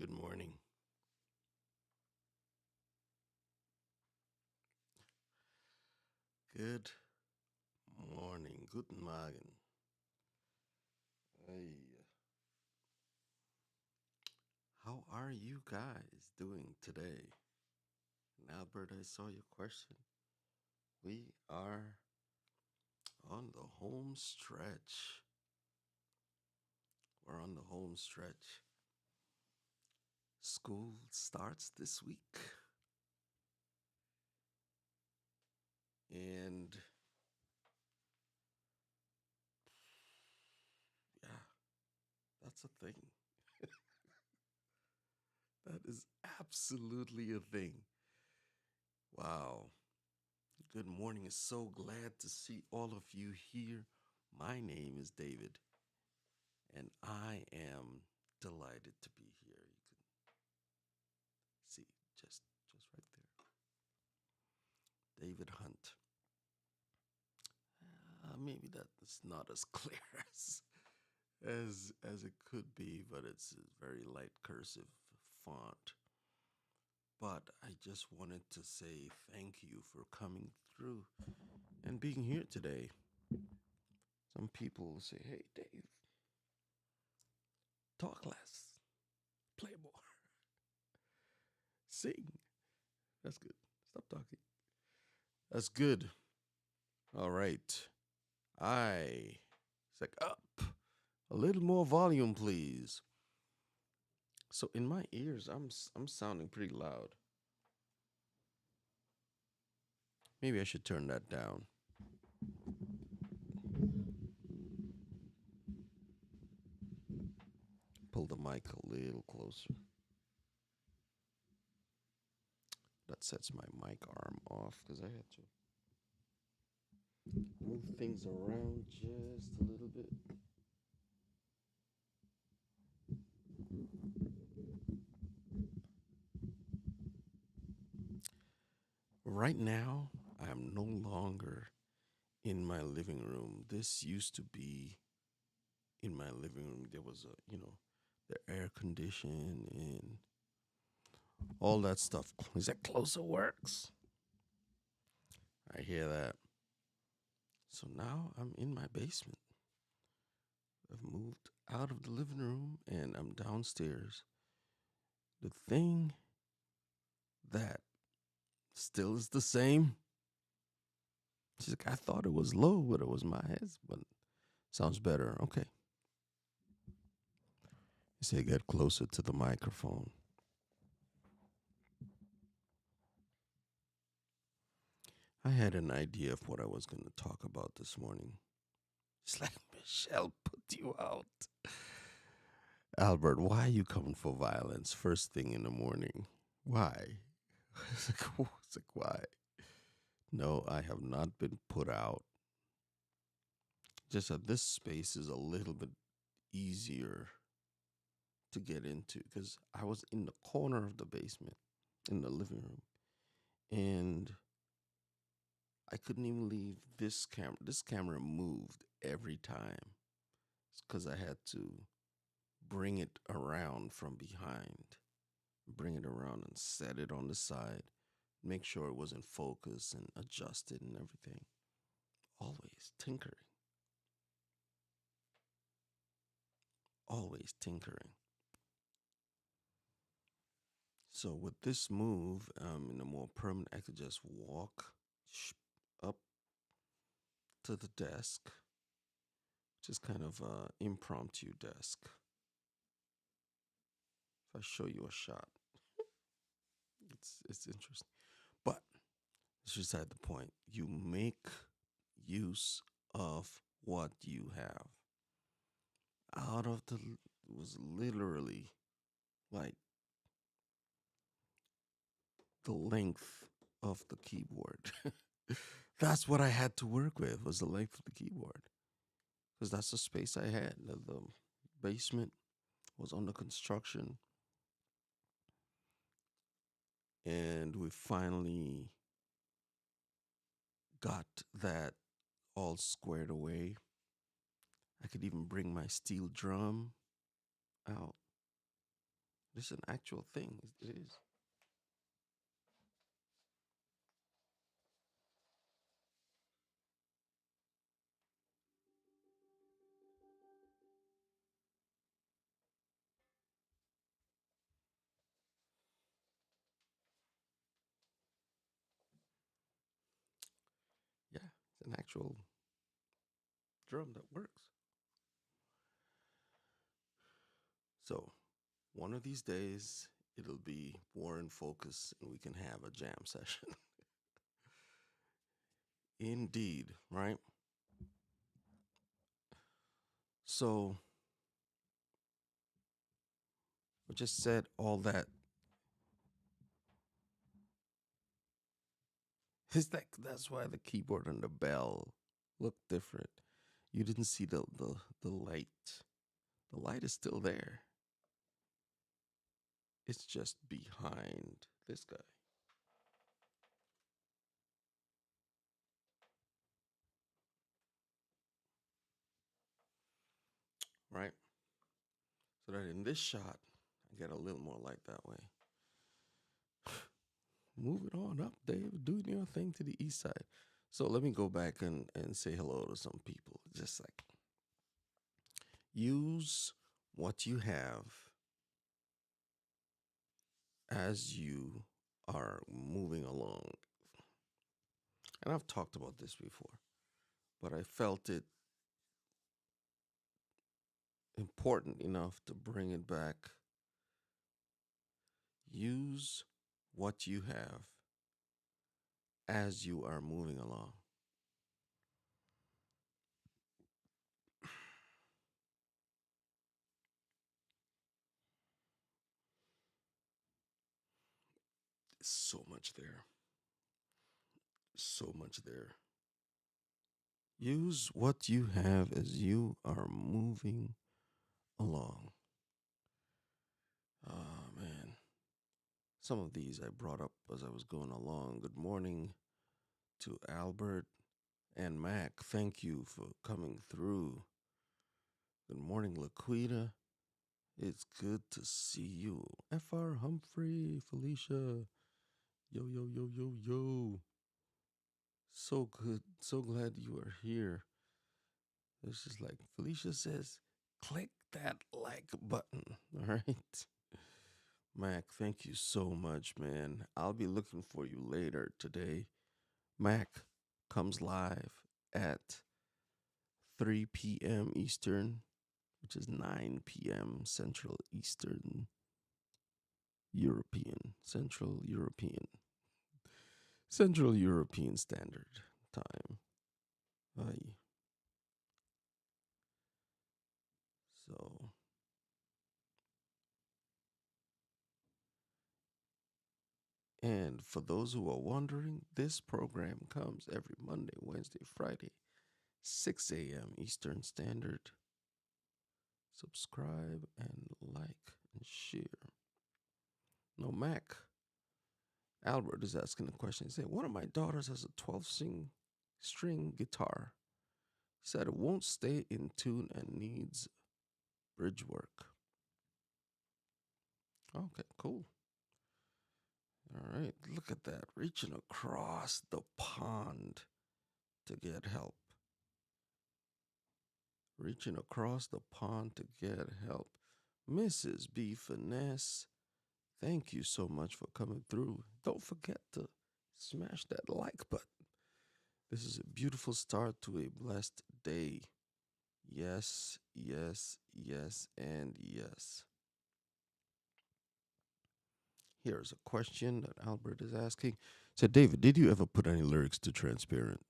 Good morning. Good morning. Guten Morgen. Hey, how are you guys doing today? And Albert, I saw your question. We are on the home stretch. We're on the home stretch. School starts this week. And yeah, that's a thing. That is absolutely a thing. Wow. Good morning. Is so glad to see all of you here. My name is David, and I am delighted to be here. You can see just right there. David Hunt. Maybe that is not as clear as it could be, but it's a very light cursive font. But I just wanted to say thank you for coming through and being here today. Some people will say, "Hey, Dave, talk less, play more, sing." That's good. Stop talking. That's good. All right. I it's like up a little more volume, please. So in my ears, I'm sounding pretty loud. Maybe I should turn that down. Pull the mic a little closer. That sets my mic arm off because I had to move things around just a little bit. Right now, I am no longer in my living room. This used to be in my living room. There was the air condition and all that stuff. Is that closer works? I hear that. So now I'm in my basement. I've moved out of the living room and I'm downstairs. The thing that still is the same. She's like, I thought it was low, but it was my head. But sounds better. Okay. You say get closer to the microphone. I had an idea of what I was going to talk about this morning. It's like Michelle put you out. Albert, why are you coming for violence first thing in the morning? Why? It's like, why? No, I have not been put out. Just that this space is a little bit easier to get into because I was in the corner of the basement in the living room and I couldn't even leave this camera. This camera moved every time because I had to bring it around from behind, bring it around and set it on the side, make sure it was in focus and adjust it and everything. Always tinkering. Always tinkering. So with this move, in a more permanent, I could just walk up to the desk, which is kind of a impromptu desk. If I show you a shot, it's interesting. But it's just at the point. You make use of what you have. Out of the was literally like the length of the keyboard. That's what I had to work with was the length of the keyboard because that's the space I had. The basement was under construction, and we finally got that all squared away. I could even bring my steel drum out. It's an actual thing. It is. Yeah, it's an actual drum that works. So one of these days, it'll be more in focus and we can have a jam session. Indeed, right? So I just said all that. It's like that's why the keyboard and the bell look different. You didn't see the light. The light is still there. It's just behind this guy, right? So that in this shot, I get a little more light that way. Move it on up, Dave. Doing your thing to the east side. So let me go back and say hello to some people. Just like use what you have as you are moving along. And I've talked about this before, but I felt it important enough to bring it back. Use what you have as you are moving along. So much there. So much there. Use what you have as you are moving along. Oh, man. Some of these I brought up as I was going along. Good morning to Albert and Mac. Thank you for coming through. Good morning, Laquita. It's good to see you. Fr. Humphrey, Felicia. Yo, yo, yo, yo, yo. So good. So glad you are here. It's just like Felicia says, click that like button. All right. Mac, thank you so much, man. I'll be looking for you later today. Mac comes live at 3 p.m. Eastern, which is 9 p.m. Central Eastern European, Central European Standard Time. Aye. So, and for those who are wondering, this program comes every Monday, Wednesday, Friday, 6 a.m. Eastern Standard. Subscribe and like and share. No, Mac. Albert is asking a question. He said, one of my daughters has a 12 string guitar. He said it won't stay in tune and needs bridge work. Okay, cool. All right, look at that. Reaching across the pond to get help. Reaching across the pond to get help. Mrs. B. Finesse, thank you so much for coming through. Don't forget to smash that like button. This is a beautiful start to a blessed day. Yes, yes, yes, and yes. Here's a question that Albert is asking. Said, David, did you ever put any lyrics to Transparent?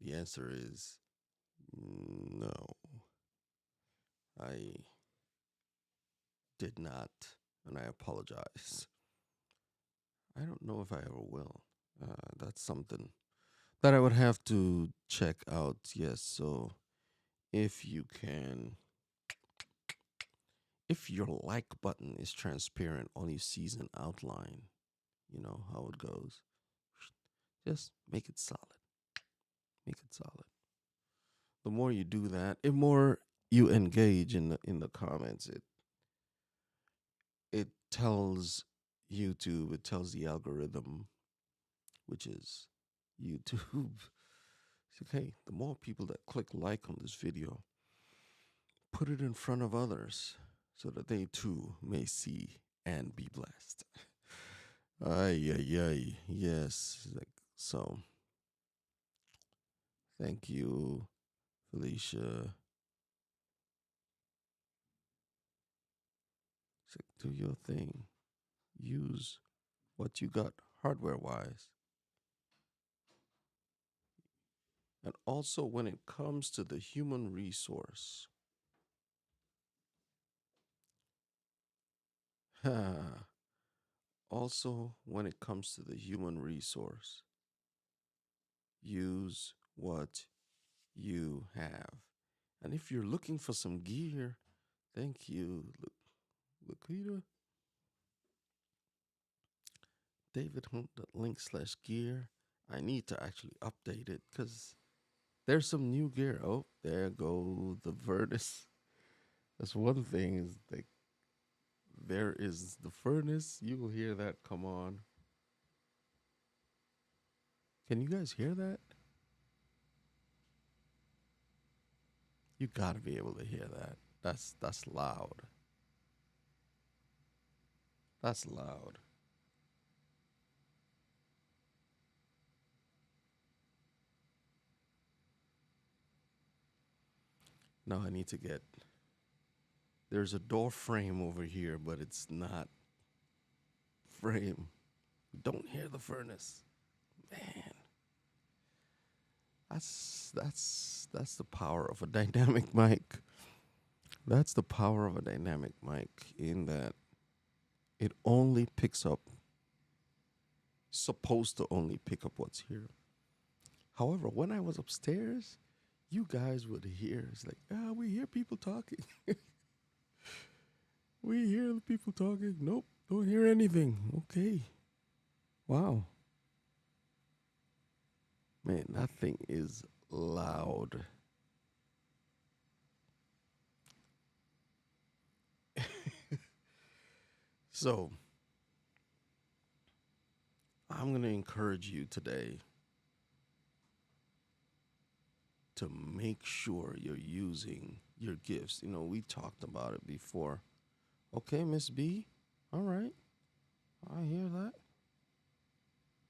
The answer is no. I did not, and I apologize. I don't know if I ever will. That's something that I would have to check out. Yes, so if you can, if your like button is transparent, all you see is an outline, you know how it goes. Just make it solid. Make it solid. The more you do that, the more you engage in the comments, tells YouTube, it tells the algorithm, which is YouTube, it's like, hey, the more people that click like on this video, put it in front of others so that they too may see and be blessed. Ay, ay, ay. Yes. Like, so, thank you, Felicia. It's like, do your thing. Use what you got hardware wise. And also, when it comes to the human resource, also, when it comes to the human resource, use what you have. And if you're looking for some gear, thank you, Lakita. David Hunt link slash gear. I need to actually update it because there's some new gear. Oh, there go the furnace. That's one thing is like there is the furnace. You will hear that come on. Can you guys hear that? You gotta be able to hear that. That's loud. That's loud. Now I need to get. There's a door frame over here, but it's not frame. Don't hear the furnace, man. That's the power of a dynamic mic. That's the power of a dynamic mic in that it only picks up, supposed to only pick up what's here. However, when I was upstairs, you guys would hear, it's like, we hear people talking. We hear the people talking. Nope, don't hear anything. Okay. Wow. Man, that thing is loud. So, I'm going to encourage you today to make sure you're using your gifts. You know, we talked about it before. Okay, Miss B. All right. I hear that.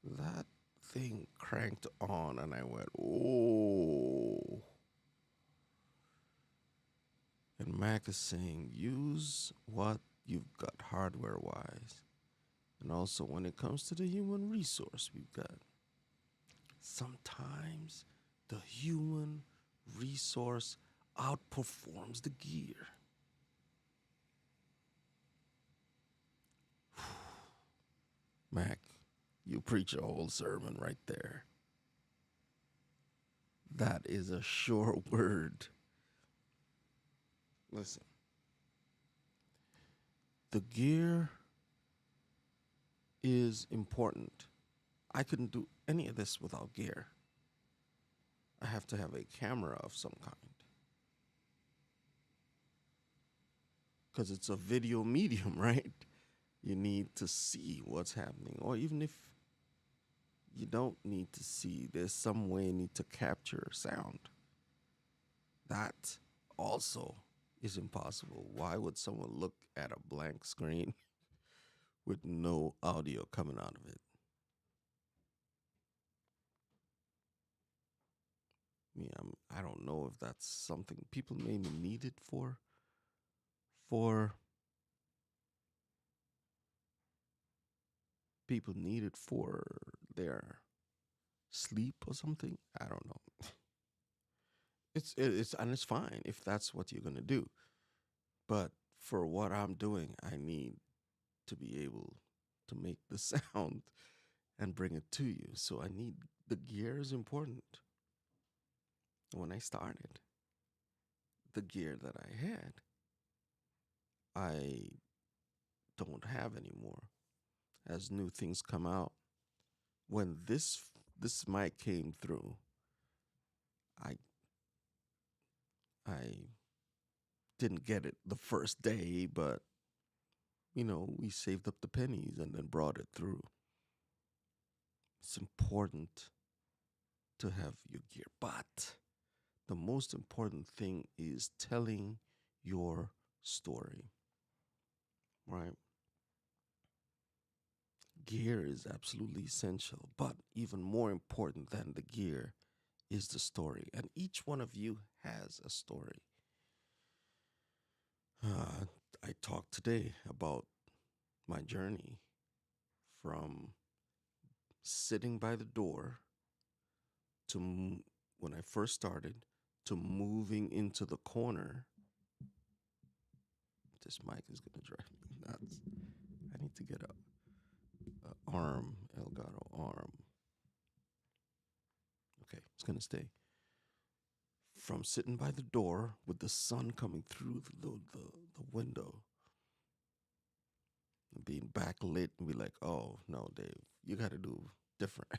That thing cranked on, and I went, oh. And Mac is saying, use what you've got hardware wise. And also, when it comes to the human resource, we've got sometimes the human resource outperforms the gear. Mac, you preach a whole sermon right there. That is a sure word. Listen, the gear is important. I couldn't do any of this without gear. I have to have a camera of some kind because it's a video medium, right? You need to see what's happening. Or even if you don't need to see, there's some way you need to capture sound. That also is impossible. Why would someone look at a blank screen with no audio coming out of it? I don't know if that's something people maybe need it for people need it for their sleep or something. I don't know. It's and it's fine if that's what you're gonna do. But for what I'm doing, I need to be able to make the sound and bring it to you. So I need the gear is important. When I started, the gear that I had, I don't have anymore. As new things come out, when this mic came through, I I didn't get it the first day, but we saved up the pennies and then brought it through. It's important to have your gear, but the most important thing is telling your story, right? Gear is absolutely essential, but even more important than the gear is the story. And each one of you has a story. Uh, I talked today about my journey from sitting by the door to when I first started to moving into the corner. This mic is going to drive me nuts. I need to get a arm, Elgato arm. Okay, it's going to stay. From sitting by the door with the sun coming through the window and being backlit and be like, oh, no, Dave, you got to do different.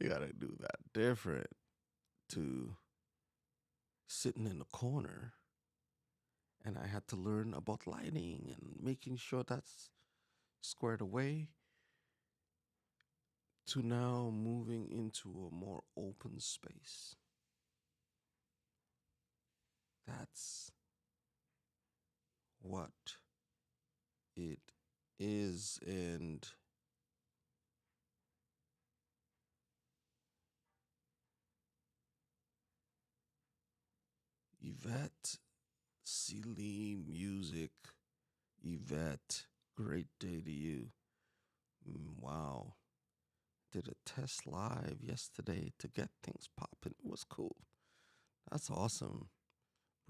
You got to do that different to sitting in the corner. And I had to learn about lighting and making sure that's squared away to now moving into a more open space. That's what it is. And Yvette, silly music. Yvette, great day to you. Wow. Did a test live yesterday to get things popping. It was cool. That's awesome.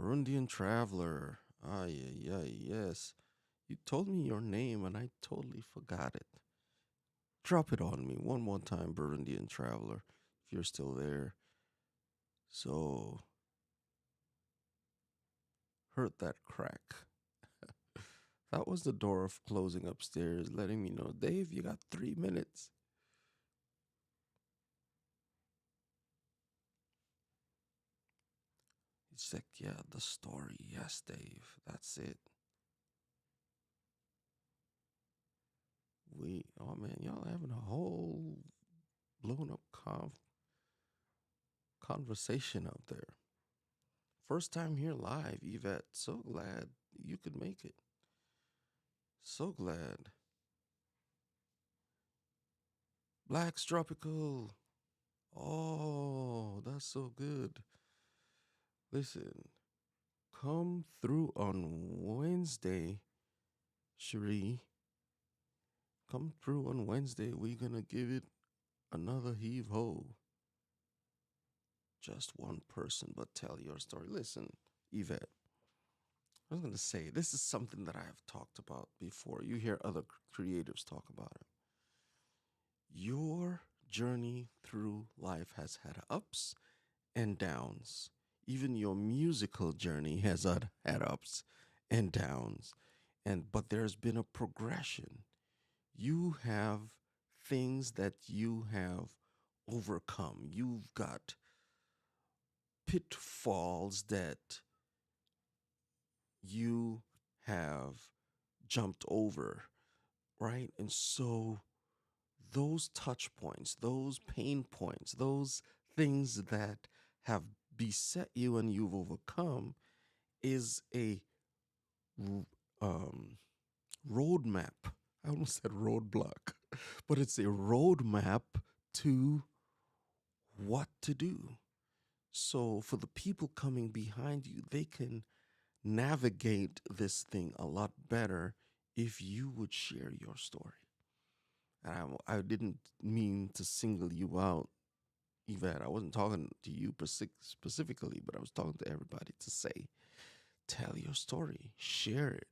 Burundian Traveler. Ah, yeah, yes. You told me your name and I totally forgot it. Drop it on me one more time, Burundian Traveler, if you're still there. So, heard that crack. That was the door of closing upstairs, letting me know, Dave, you got 3 minutes. It's like, yeah, the story. Yes, Dave, that's it. Oh man, y'all having a whole blown up conversation out there. First time here live, Yvette. So glad you could make it. So glad. Black's Tropical. Oh, that's so good. Listen, come through on Wednesday, Cherie. Come through on Wednesday. We're going to give it another heave ho. Just one person, but tell your story. Listen, Yvette, I was going to say, this is something that I have talked about before. You hear other creatives talk about it. Your journey through life has had ups and downs. Even your musical journey has had ups and downs. But there's been a progression. You have things that you have overcome. You've got pitfalls that you have jumped over, right? And so those touch points, those pain points, those things that have beset you and you've overcome is a um, roadmap. I almost said roadblock, but it's a roadmap to what to do. So for the people coming behind you, they can navigate this thing a lot better if you would share your story. And I didn't mean to single you out, Yvette. I wasn't talking to you specifically, but I was talking to everybody to say, tell your story, share it.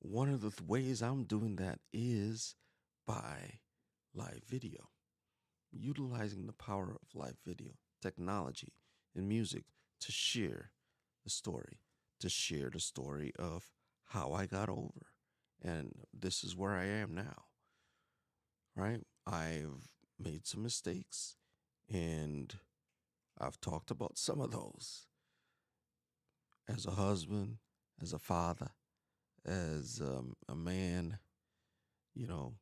One of the ways I'm doing that is by live video, utilizing the power of live video, technology, and music to share the story, to share the story of how I got over. And this is where I am now, right? I've made some mistakes and I've talked about some of those as a husband, as a father, as a man, you know,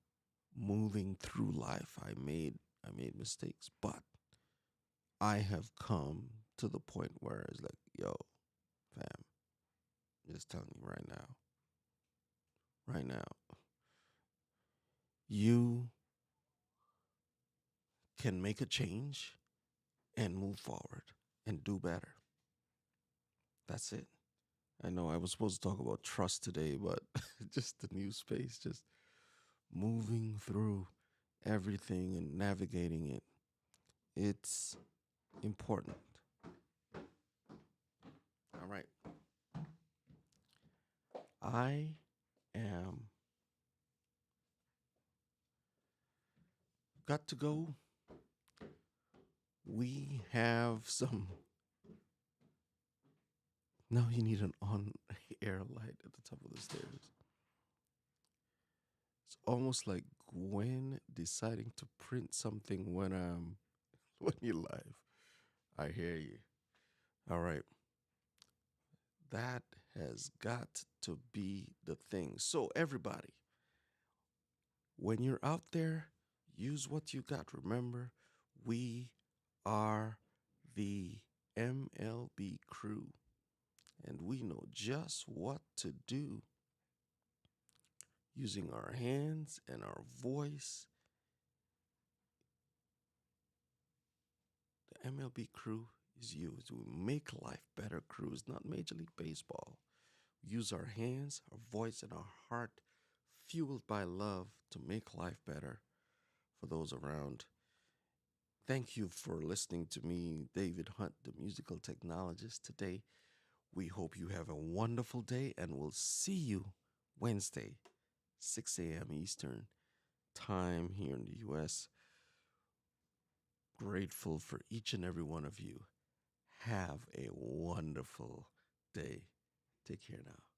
moving through life. I made mistakes, but I have come to the point where it's like, yo, fam, just telling you right now, you can make a change and move forward and do better. That's it. I know I was supposed to talk about trust today, but just the new space, just moving through everything and navigating it. It's important. All right. I am got to go. We have some. Now you need an on air light at the top of the stairs. It's almost like Gwen deciding to print something when when you're live. I hear you. All right. That has got to be the thing. So everybody, when you're out there, use what you got. Remember, we are the MLB crew, and we know just what to do using our hands and our voice. The MLB crew is you. It's we make life better crew. It's not Major League Baseball. We use our hands, our voice, and our heart, fueled by love, to make life better for those around. Thank you for listening to me, David Hunt, the musical technologist, today. We hope you have a wonderful day, and we'll see you Wednesday, 6 a.m. Eastern time here in the U.S. Grateful for each and every one of you. Have a wonderful day. Take care now.